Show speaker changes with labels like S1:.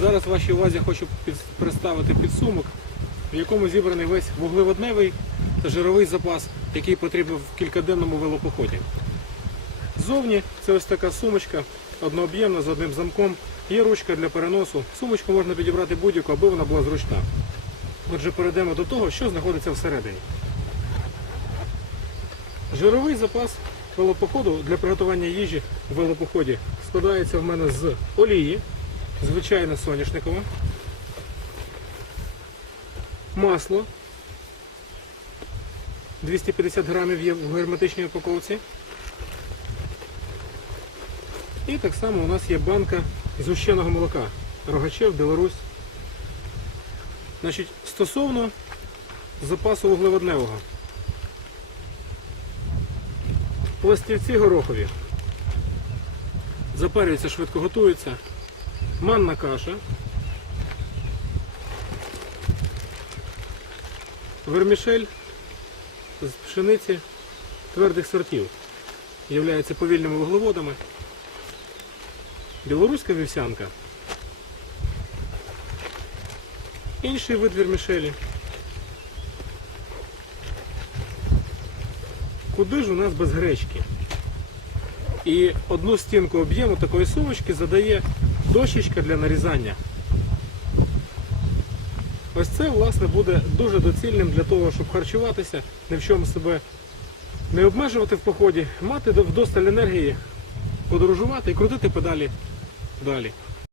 S1: зараз вашій увазі хочу представити підсумок, в якому зібраний весь вуглеводневий та жировий запас, який потрібен в кількаденному велопоході. Ззовні це ось така сумочка, однооб'ємна з одним замком. Є ручка для переносу. Сумочку можна підібрати будь-яку, аби вона була зручна. Отже, перейдемо до того, що знаходиться всередині. Жировий запас велопоходу для приготування їжі в велопоході складається в мене з олії, звичайна соняшникова, масло 250 грамів є в герметичній упаковці. І так само у нас є банка згущеного молока. Рогачев, Білорусь. Значить, стосовно запасу вуглеводневого. Пластівці горохові. Запарюються, швидко готуються. Манна каша. Вермішель з пшениці твердих сортів. Являються повільними вуглеводами. Білоруська вівсянка. Інший вид вермішелі. Куди ж у нас без гречки? І одну стінку об'єму такої сумочки задає дощечка для нарізання. Ось це, власне, буде дуже доцільним для того, щоб харчуватися, ні в чому себе не обмежувати в поході, мати вдосталь енергії, подорожувати і крутити педалі далі.